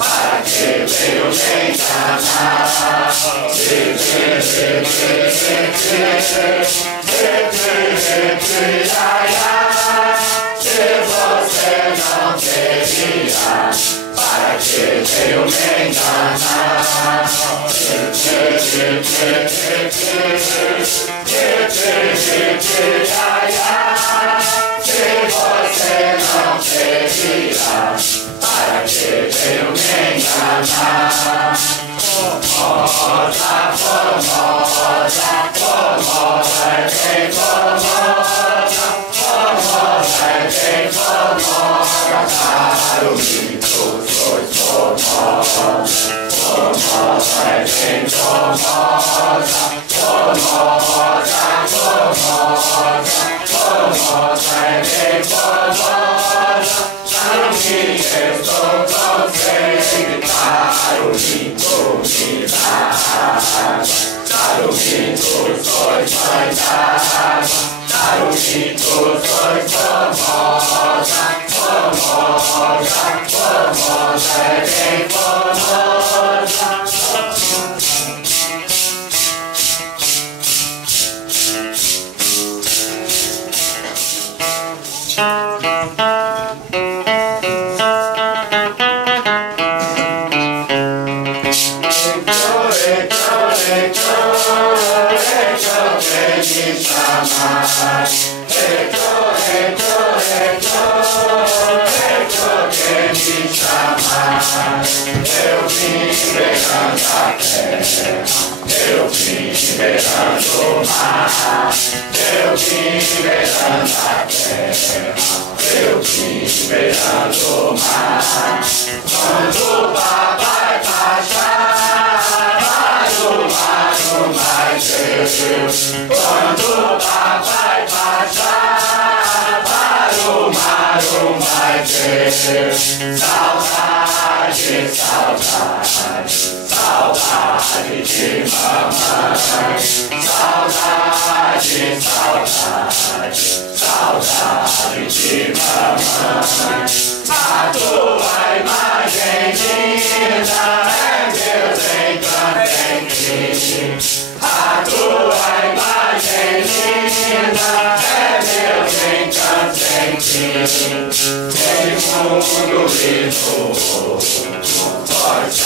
Para que veio me enganar. Se você não queria, para que veio me enganar? Se você não queria, para que veio me enganar? Formosa, formosa, formosa é bem formosa, formosa é bem formosa, para o mito sois formosa, formosa é bem formosa, formosa, formosa, formosa é bem formosa. Para mim estou contente, para o lindo me dá água, para o lindo sois mais água, para o lindo sois formosa, formosa, formosa é bem formosa. Eu vim beirando a terra, eu vim beirando o mar, eu vim beirando a terra, eu vim beirando o mar. Quando o papai baixar, vai o mar mais eu. Quando o papai baixar, vai o mar mais eu. Saudade, saudade, saudade de mamãe. Saudade, saudade, saudade de mamãe. A tua imagem linda é meu encanto. A tua imagem linda é meu encanto. Nesse mundo lindo, pode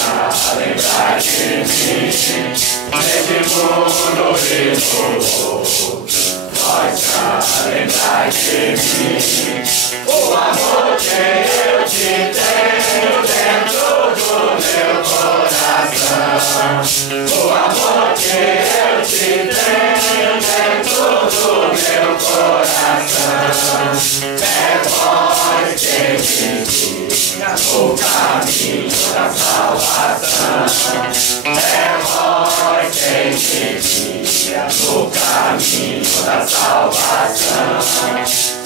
lembrar de mim. Nesse mundo lindo, pode lembrar de mim. O amor que eu te tenho dentro do meu coração. O amor que eu te tenho dentro do meu coração. É voz que me guia no caminho da salvação. É voz que me guia no caminho da salvação.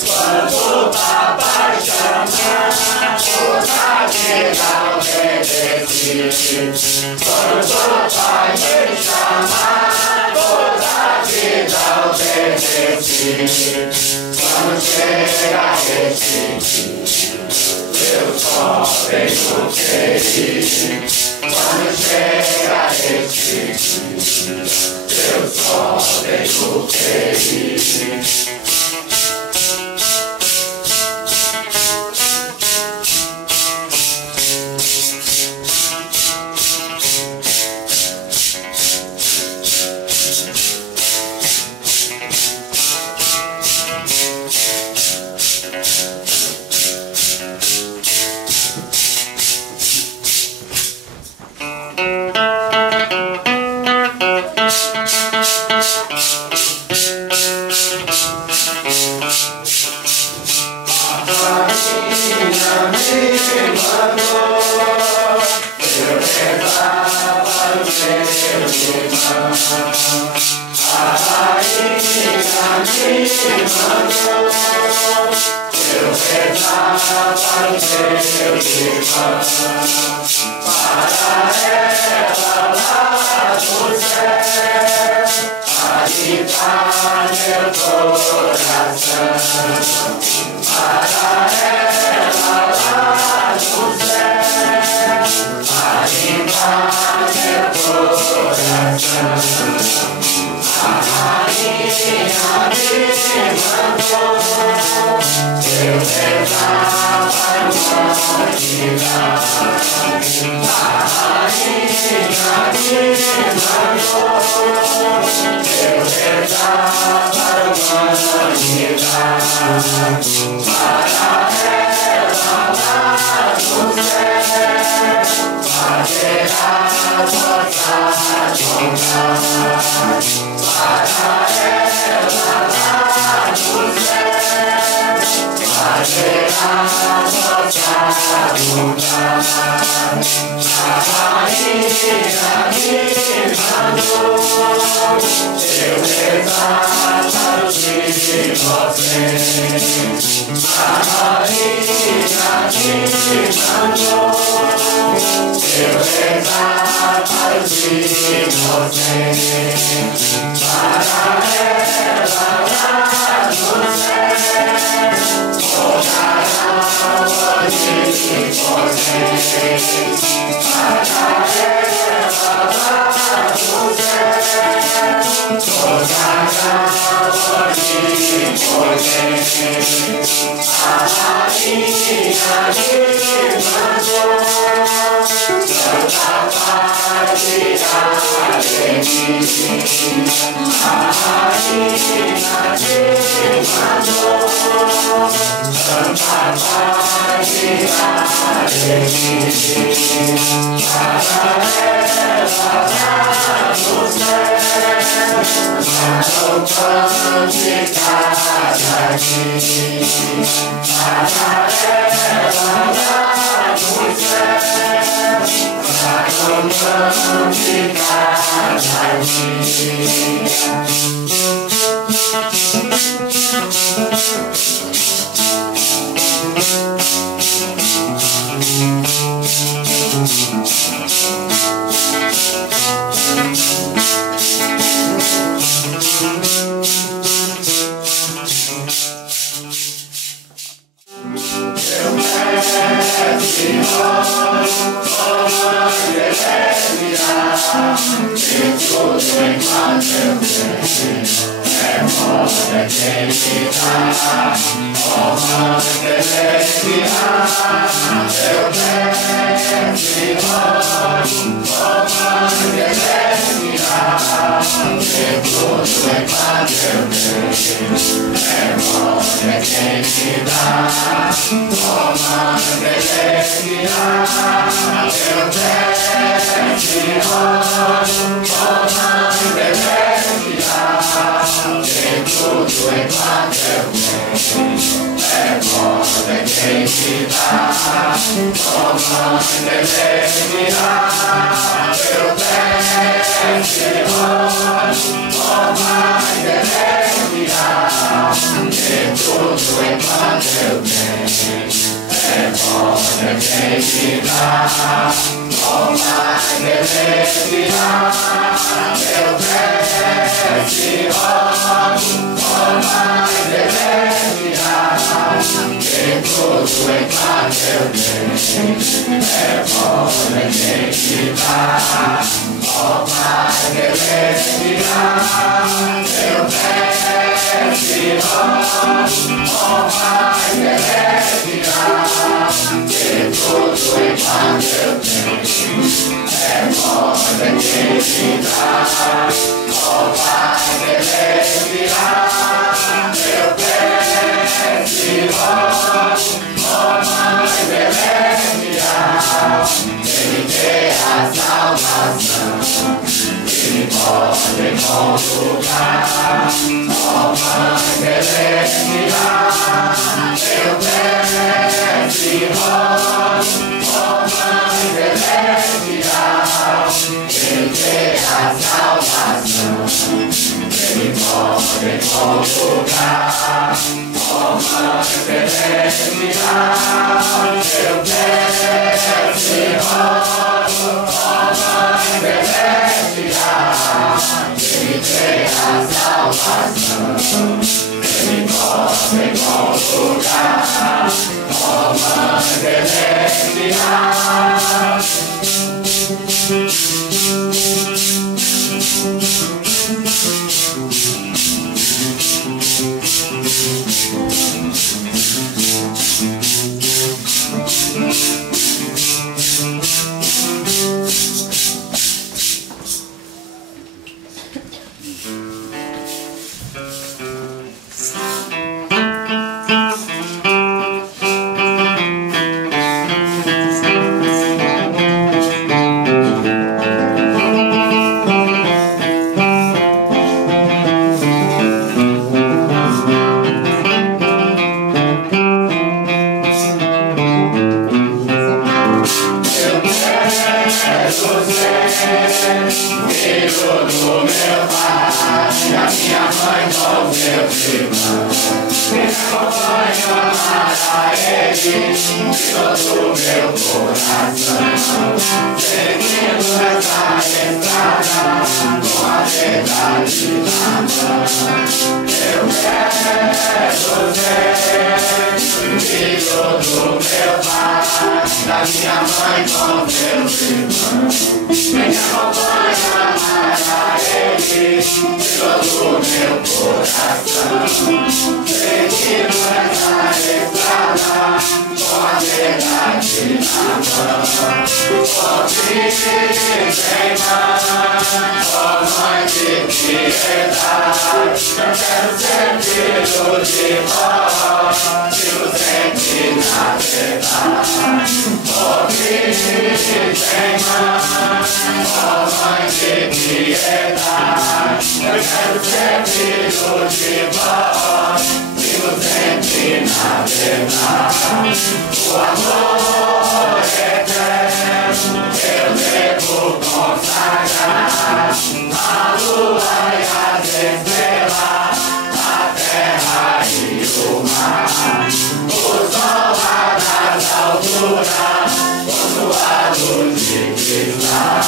Quando o papai chama, toda a vida obedece. Quando o pai me chama, toda a vida obedece. Quando chega esse dia, eu só venho querer. Quando chega esse dia, eu só venho querer. filho do meu pai, a minha mãe com meus irmãos. Me acompanho a amar a Ele de todo o meu coração, seguindo essa estrada com a verdade na mão. Eu quero ser filho do meu pai, da minha mãe com meus irmãos. Me acompanha a amar a Ele de todo o meu coração, seguindo essa estrada com a verdade na mão. Oh, filho sem mãe, oh, mãe de piedade, eu quero ser filho de vós, vivo sempre na verdade. Oh, filho sem mãe, oh, mãe de piedade, eu quero ser filho de vós, vivo sempre na verdade. O amor eterno eu devo consagrar a lua e as estrelas, a terra e o mar, o sol lá nas alturas com sua luz de cristal.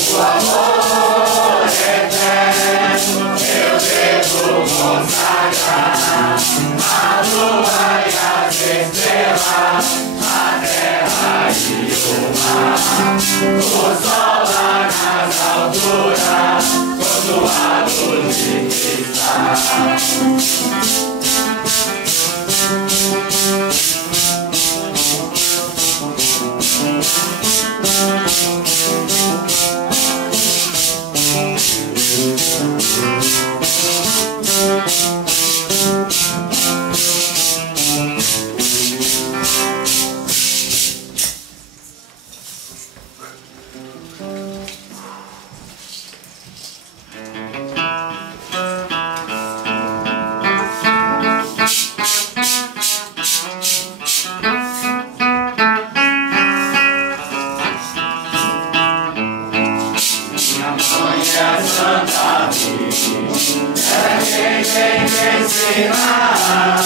O amor eterno eu devo consagrar a lua e as estrelas, a terra e o mar, o sol lá nas alturas com sua luz de cristal.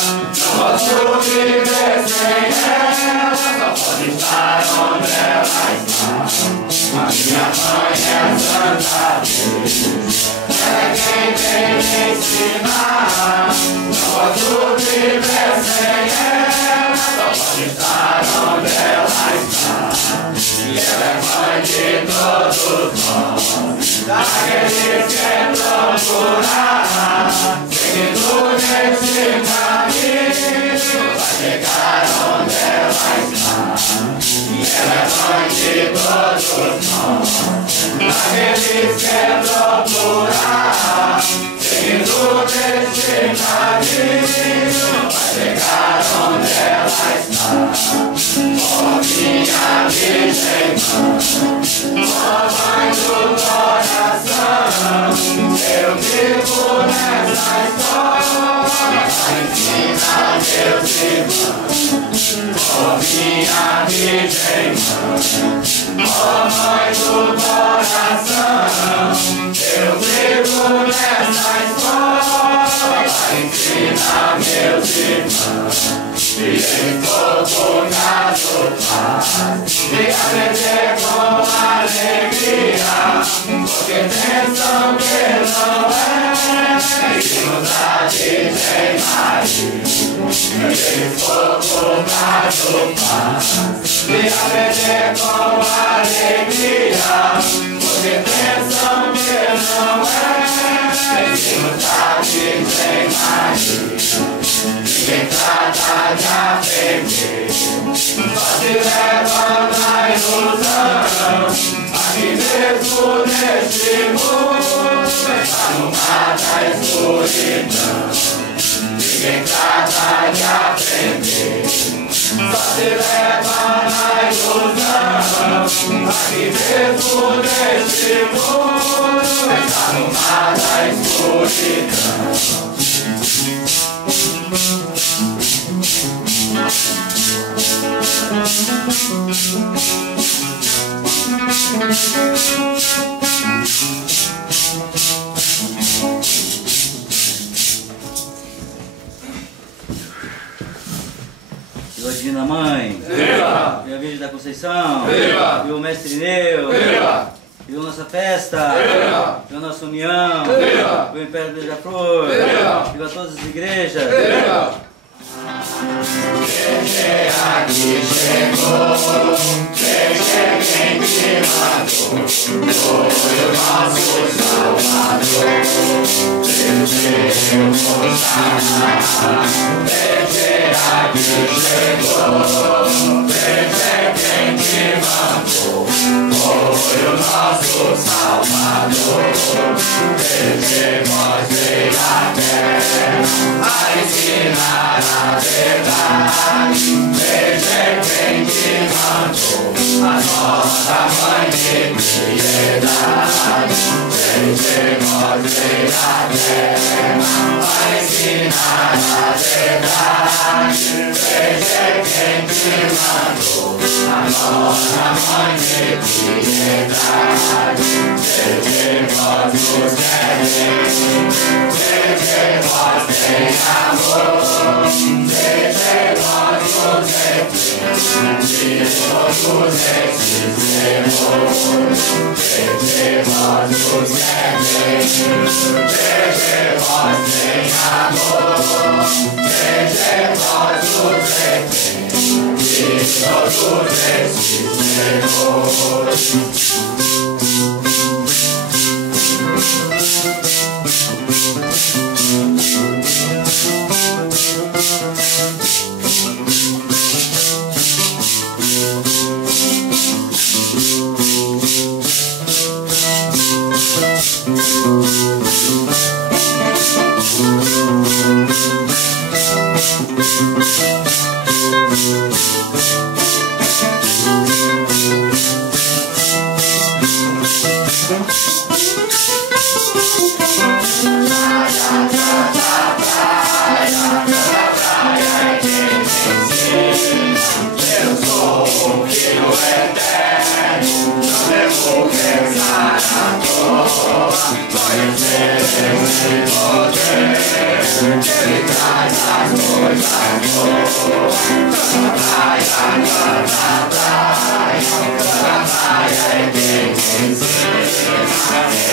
Não posso viver sem ela, só pode estar onde ela está. A minha mãe é Santa Cruz, ela é quem vem me ensinar. Não posso viver sem ela, só pode estar onde ela está. E ela é mãe de todos nós, daqueles que procurar, seguindo nesse caminho, vai chegar onde ela está. E ela é mãe de todos nós, daqueles que procurar, seguindo nesse caminho, vai chegar onde ela está. Oh, minha Virgem Mãe, oh, Mãe do coração, eu vivo nessa história, ensina meus irmãos. Oh, minha Virgem Mãe, oh, Mãe do coração, eu vivo nessa história, ensina meus irmãos. E em todo caso paz, e aprender com alegria, porque pensam que não é, que nos dá de bem mais. E em todo caso paz, e aprender com alegria, porque pensam que não é, que nos dá de bem mais. Ninguém trata de aprender, só te leva na ilusão. Aqui mesmo neste mundo, está no mar da escuridão. Ninguém trata de aprender, só te leva na ilusão. Aqui mesmo neste mundo, está no mar da escuridão. Viva a Divina Mãe! Viva! Viva a Virgem da Conceição! Viva! Viva o Mestre Neu! Viva! Viva a nossa festa! Viva! Viva a nossa união! Viva! Viva o Império do Beija-Flor! Viva! Viva todas as igrejas! Viva! Aqui chegou, veja quem te mandou, foi o nosso Salvador. Veja o consagrado, veja aqui chegou, veja quem te mandou, foi o nosso Salvador. Veja nós veio a terra a ensinar a verdade. Veja quem te mandou, a nossa mãe de piedade. Veja nós veio a terra a ensinar a verdade. Veja quem te mandou, a nossa mãe de piedade. Veja nós nos queremos, veja nós tem amor, veja nós nos refletimos de todos esses erros. Veja nós nos queremos, veja nós tem amor, veja nós nos refletimos de todos esses erros.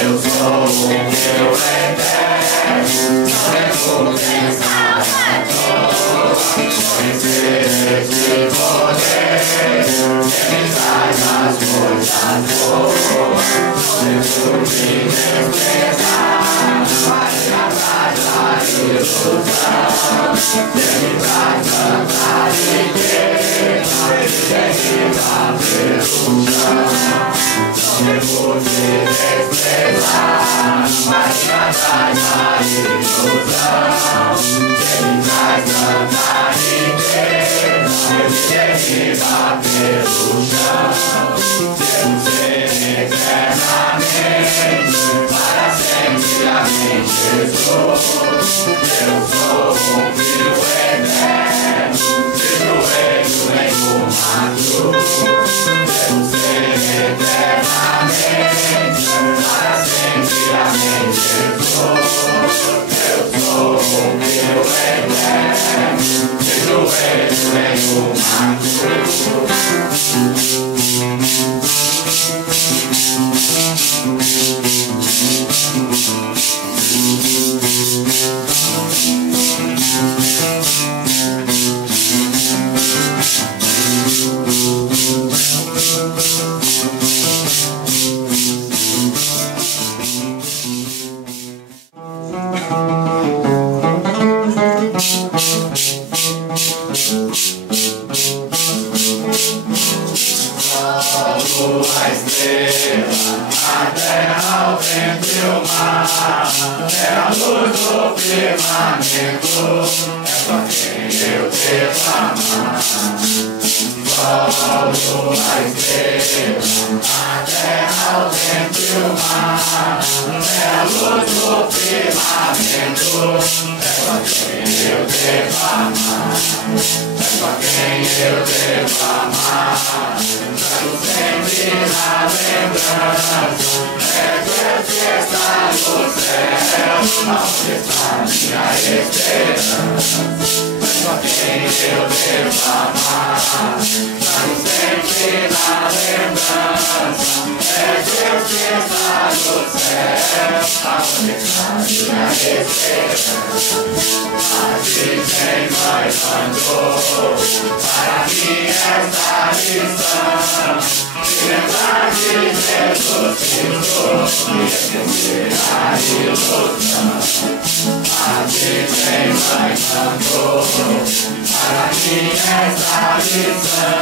Eu sou o meu eterno, não vou pensar Salvador. Conhecer esse poder, ele traz as coisas boas. Jesus me desprezar, mas traz a ilusão. Ele traz tanta riqueza, ele dá pelo chão. Não devo te desprezar, mas traz a ilusão. Ele traz tanta riqueza, ele dá pelo chão. Devo ser eternamente, para sempre amém, Jesus. Eu sou um filho eterno, de joelho em uma cruz. Devo ser eternamente, para sempre amém, Jesus. Eu sou um filho eterno, de joelho em uma cruz. A estrela, a terra, o vento e o mar, é a luz do firmamento, é só quem eu devo amar. Solo a estrela, a terra, o vento e o mar, é a luz do firmamento, é só quem eu devo amar. só quem eu devo amar. Trago sempre na lembrança. É Deus que está no céu, aonde está minha esperança. É só quem eu devo amar. Trago sempre na lembrança. É Deus que está no céu, aonde está minha esperança. Assim quem mãe mandou para mim esta lição, de lembrar de Jesus Cristo e esquecer a ilusão. Assim quem mãe mandou para mim esta lição,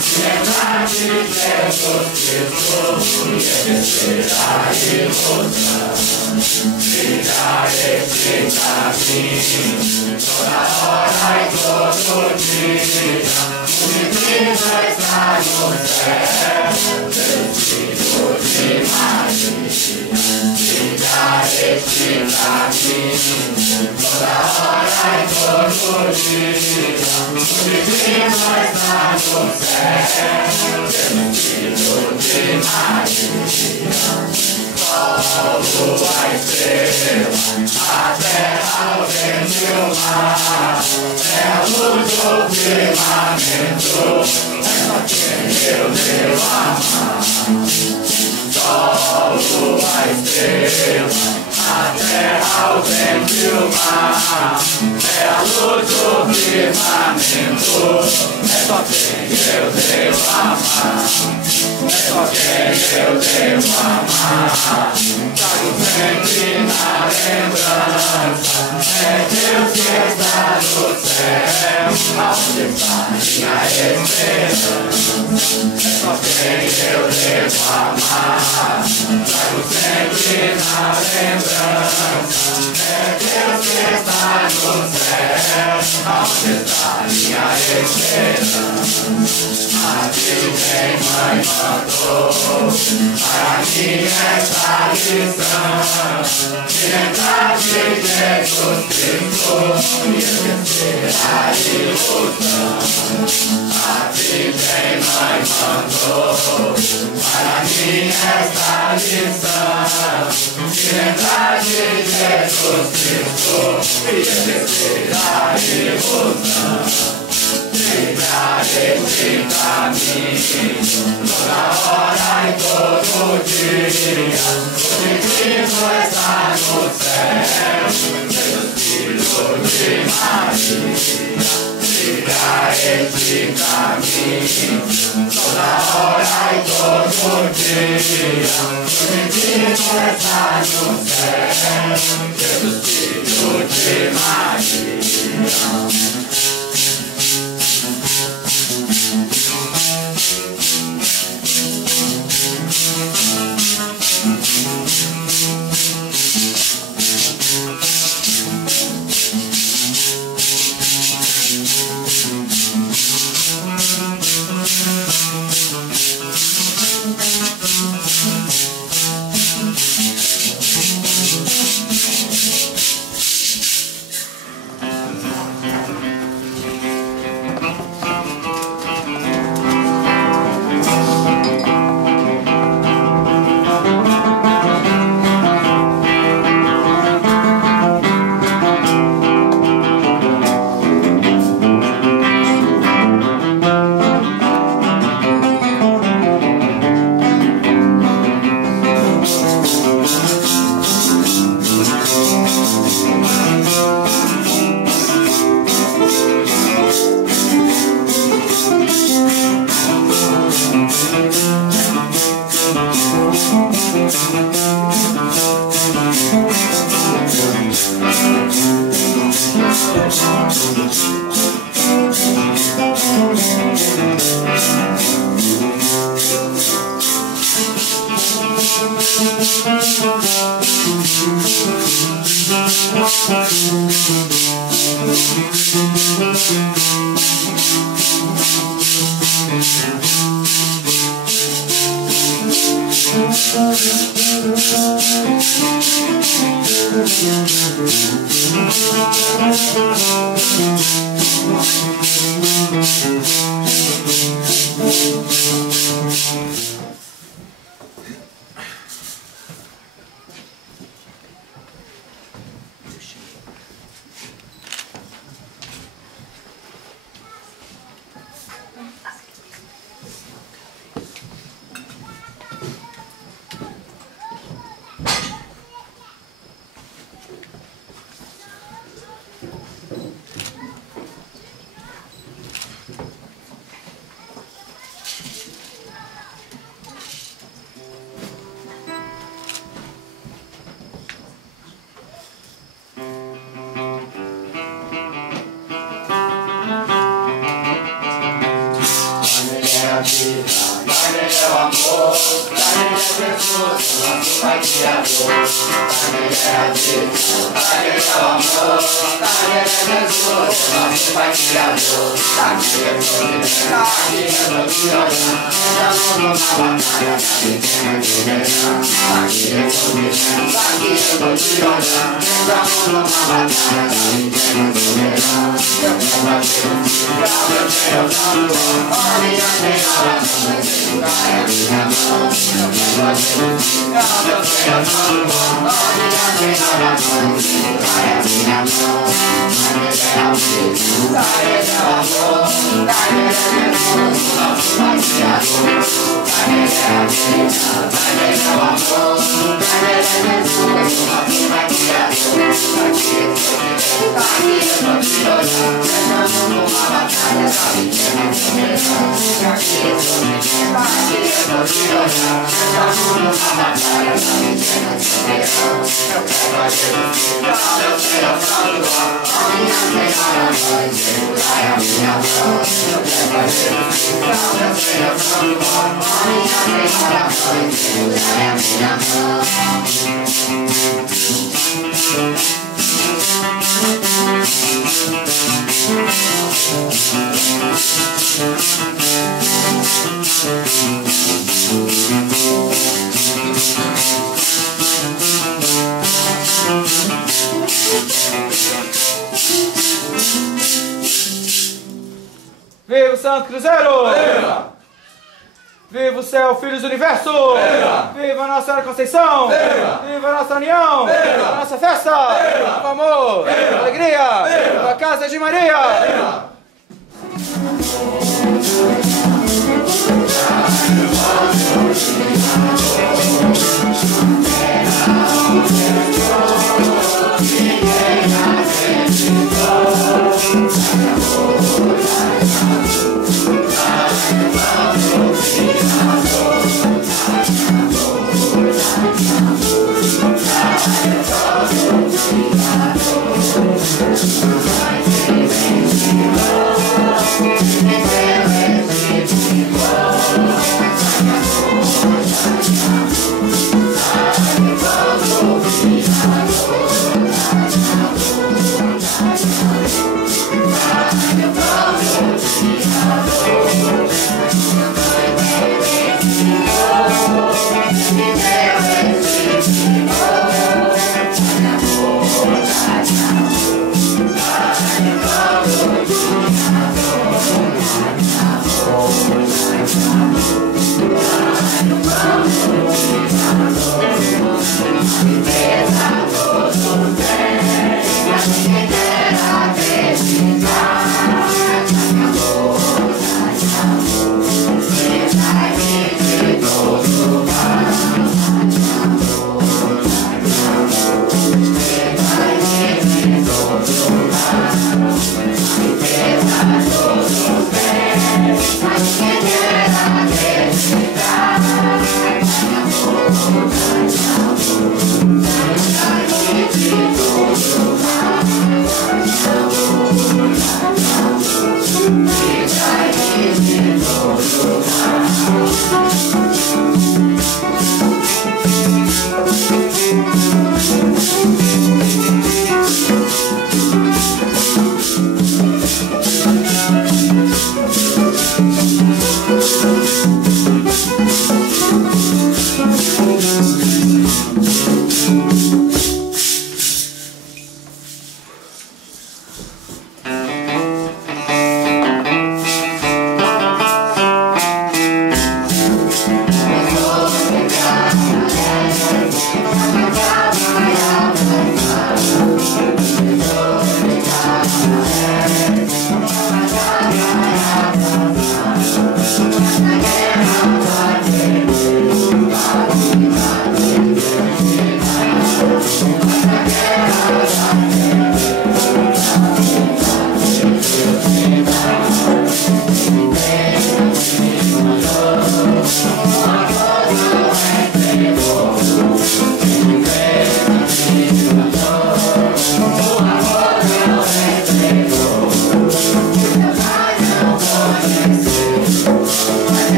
de lembrar de Jesus Cristo e esquecer a ilusão. Trilhar esse caminho toda hora e todo dia, o menino está no céu, Deus Filho de Maria. Trilhar esse caminho toda hora e todo dia, o menino está no céu, Deus Filho de Maria. Sol, a estrela, a terra, o vento e o mar, é a luz do firmamento, é só quem eu devo amar. Sol, a estrela, a terra, o vento e o mar, é a luz do firmamento, é só quem eu devo amar. É só quem eu devo amar. Trago sempre na lembrança. É Deus que está no céu, aonde está minha esperança. É só quem eu devo amar. Trago sempre na lembrança. É Deus que está no céu, aonde está minha esperança. Assim quem mãe mandou para mim esta lição, de lembrar de Jesus Cristo e esquecer a ilusão. Assim quem mãe mandou para mim esta lição, de lembrar de Jesus Cristo e esquecer a ilusão. Trilhar esse caminho toda hora e todo dia, o divino está no céu, Jesus Filho de Maria. Trilhar esse caminho toda hora e todo dia, o divino está no céu, Jesus Filho de Maria. Thank you. Dá-me meu amor, dá-me Jesus, nosso Pai Criador. Dá-me a vida, dá-me meu amor, dá-me Jesus, nosso Pai Criador. Dá-me Jesus, dá-me Jesus, estamos numa batalha, dá-me tempo de guerra. Dá-me Jesus, dá-me Jesus, estamos numa batalha, dá-me tempo de guerra. Eu quero a Deus, eu quero a Deus, a minha senhora, não segurar a minha mão. Eu quero a Deus, eu quero a Deus, a minha senhora, não segurar a minha mão. Dá-me a vida, dá-me meu amor, dá-me Jesus, nosso Pai Criador. Dá-me a vida, dá-me meu amor, dá-me Jesus, nosso Pai Criador. Dá-me Jesus, estamos numa batalha, dá-me tempo de guerra. Dá-me Jesus, estamos numa batalha, dá-me tempo de guerra. Eu quero a Jesus, eu quero a Deus, a minha senhora, vai segurar a minha mão. Eu quero a Jesus, eu quero a Deus, a minha senhora, vai segurar a minha mão. Viva o Santo Cruzeiro! Viva! Viva o céu, filhos do universo! Viva! Viva a Nossa Senhora Conceição! Viva! Viva a nossa união! Viva! A nossa festa! Viva! O amor! Viva! A alegria! Viva! A casa de Maria! Viva!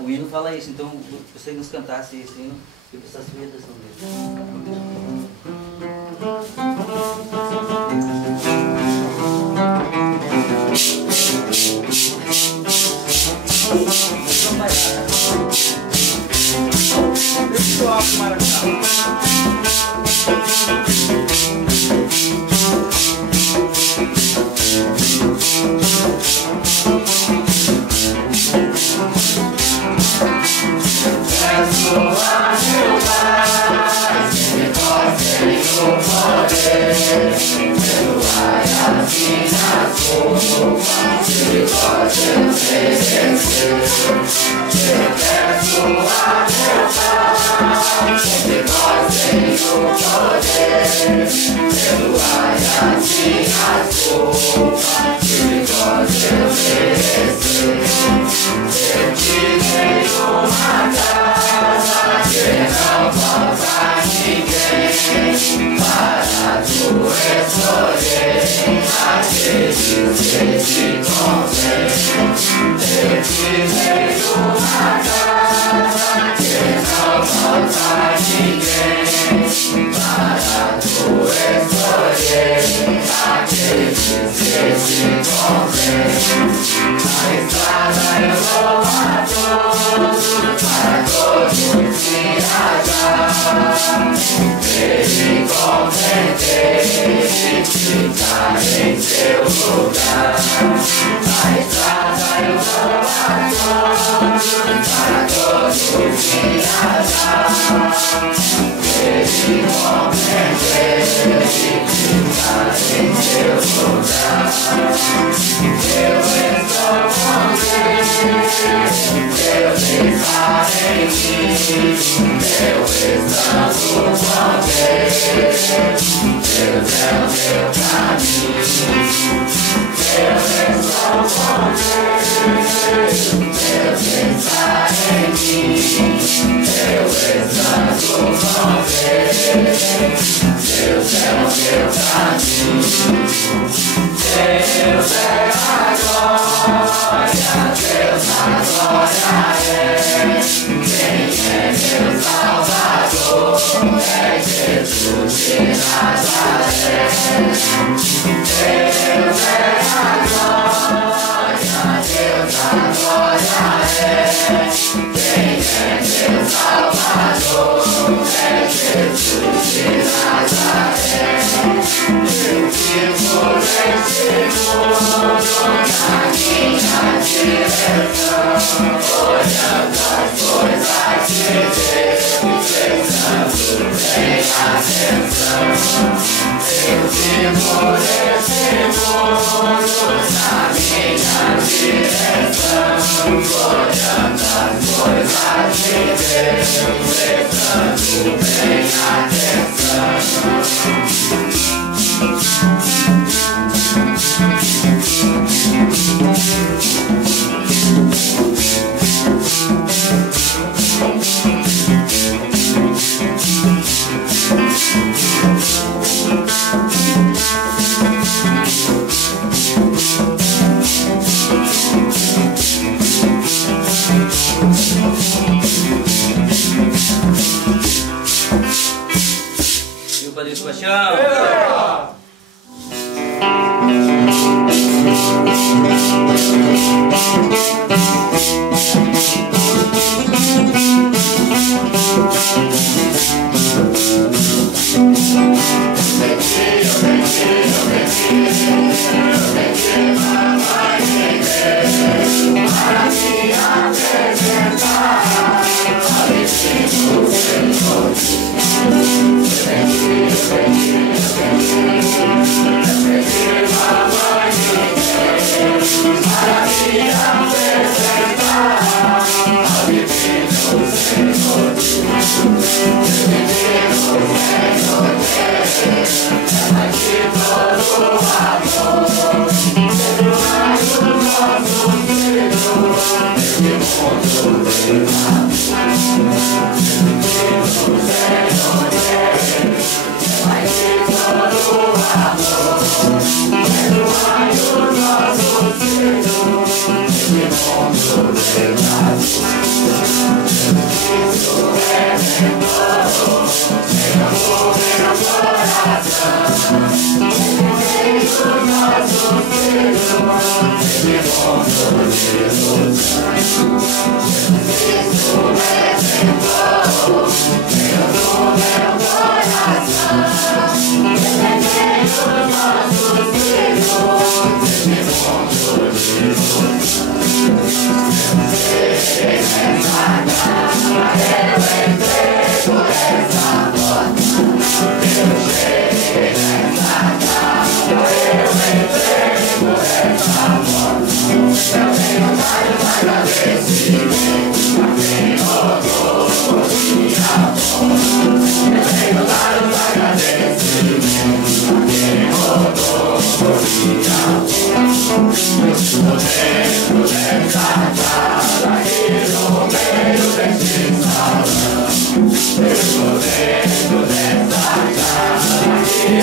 O hino fala isso, então você nos cantasse esse hino e prestasse atenção dele. Deixa eu arrumar aqui. Pelo ar assim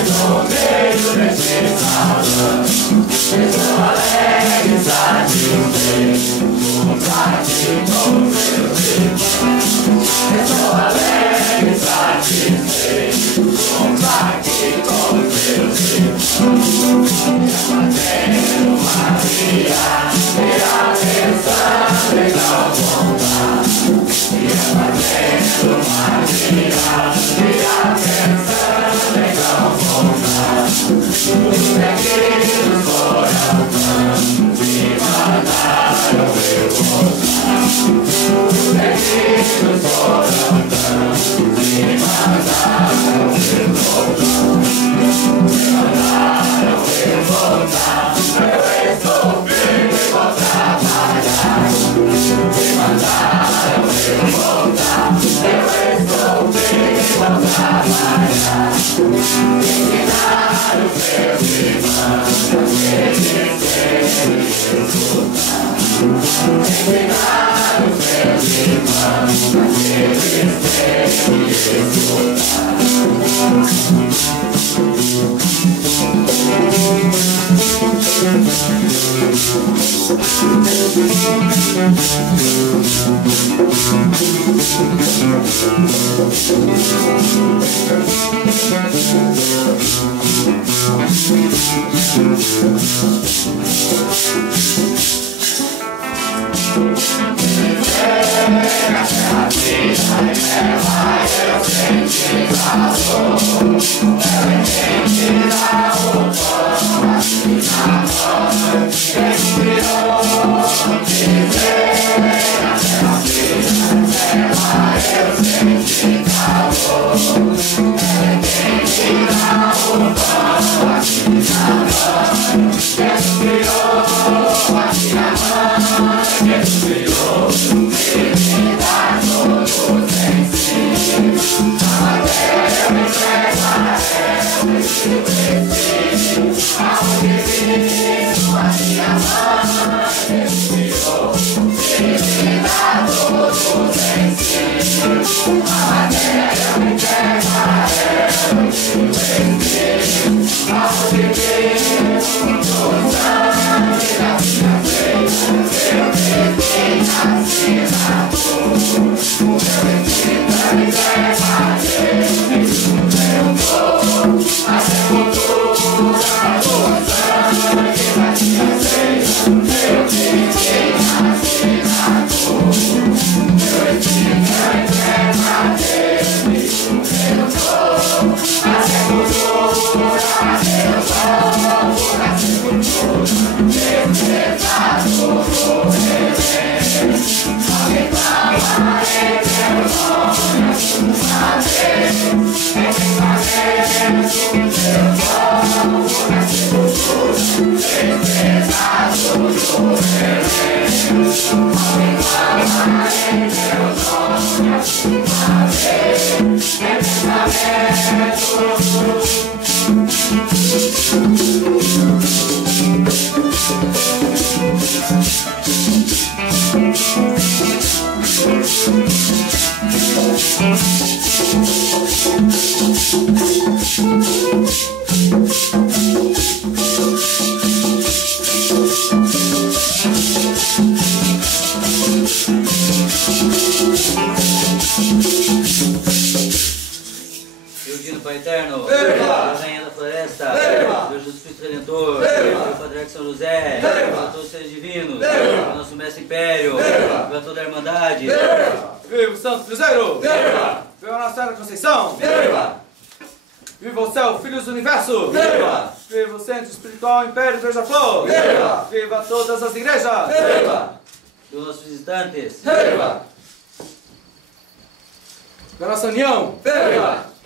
No meio desse Estou alegre, satisfeito, compartilho com meus irmãos. Estou alegre, satisfeito, compartilho com meus irmãos. Fazendo Maria, e a bênção legal contar. Fazendo Maria, e a bênção legal contar. Os pequenos foram tantos e mandaram eu voltar. Os pequenos foram tantos e mandaram eu voltar. Mandaram eu voltar. Eu estou firme e vou trabalhar. Me mandaram eu voltar. Eu estou firme e vou trabalhar. Ensinar os meus irmãos a obedecer e escutar. Ensinar os meus irmãos a obedecer e escutar. Eu senti calor, eu entendi da outono, assim na noite, respirou, viver até a vida, eu senti calor, eu entendi da outono, assim na noite, respirou, assim na noite, respirou, me dá todos os ensinos. Até eu me preparei, eu preciso, ao divino, a minha mãe respirou, me dá todos os ensinos. Até eu me preparei, eu preciso, ao divino, do sangue da minha veia, eu fiquei assinatura. Eu ensino a me preparar, isso eu vou, a sepultura do sangue da minha veia, eu fiquei assinatura. Eu ensino a me preparar, isso eu vou, a sepultura eu vou, a sepultura, despertado do remédio. Alguém fala em meu nome, a sua vez, em pensamento, eu vou na sepultura, despertado do remédio. Alguém fala em meu nome, a sua vez, em pensamento. Pai eterno, Deus Rainha da Floresta, Deus Jesus Cristo Redentor, Deus Patriarca São José, para todos os seres divinos, para nosso Mestre Império, para toda a Irmandade. Viva o Santo Cruzeiro! Viva a Nossa Senhora da Conceição! Viva o céu, filhos do universo! Viva o Centro Espiritual Império Beija-Flor! Viva todas as igrejas! Viva os nossos visitantes! Viva a nossa união! Viva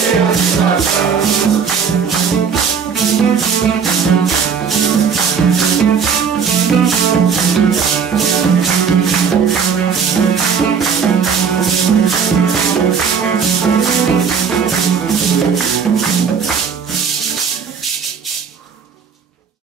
Deus,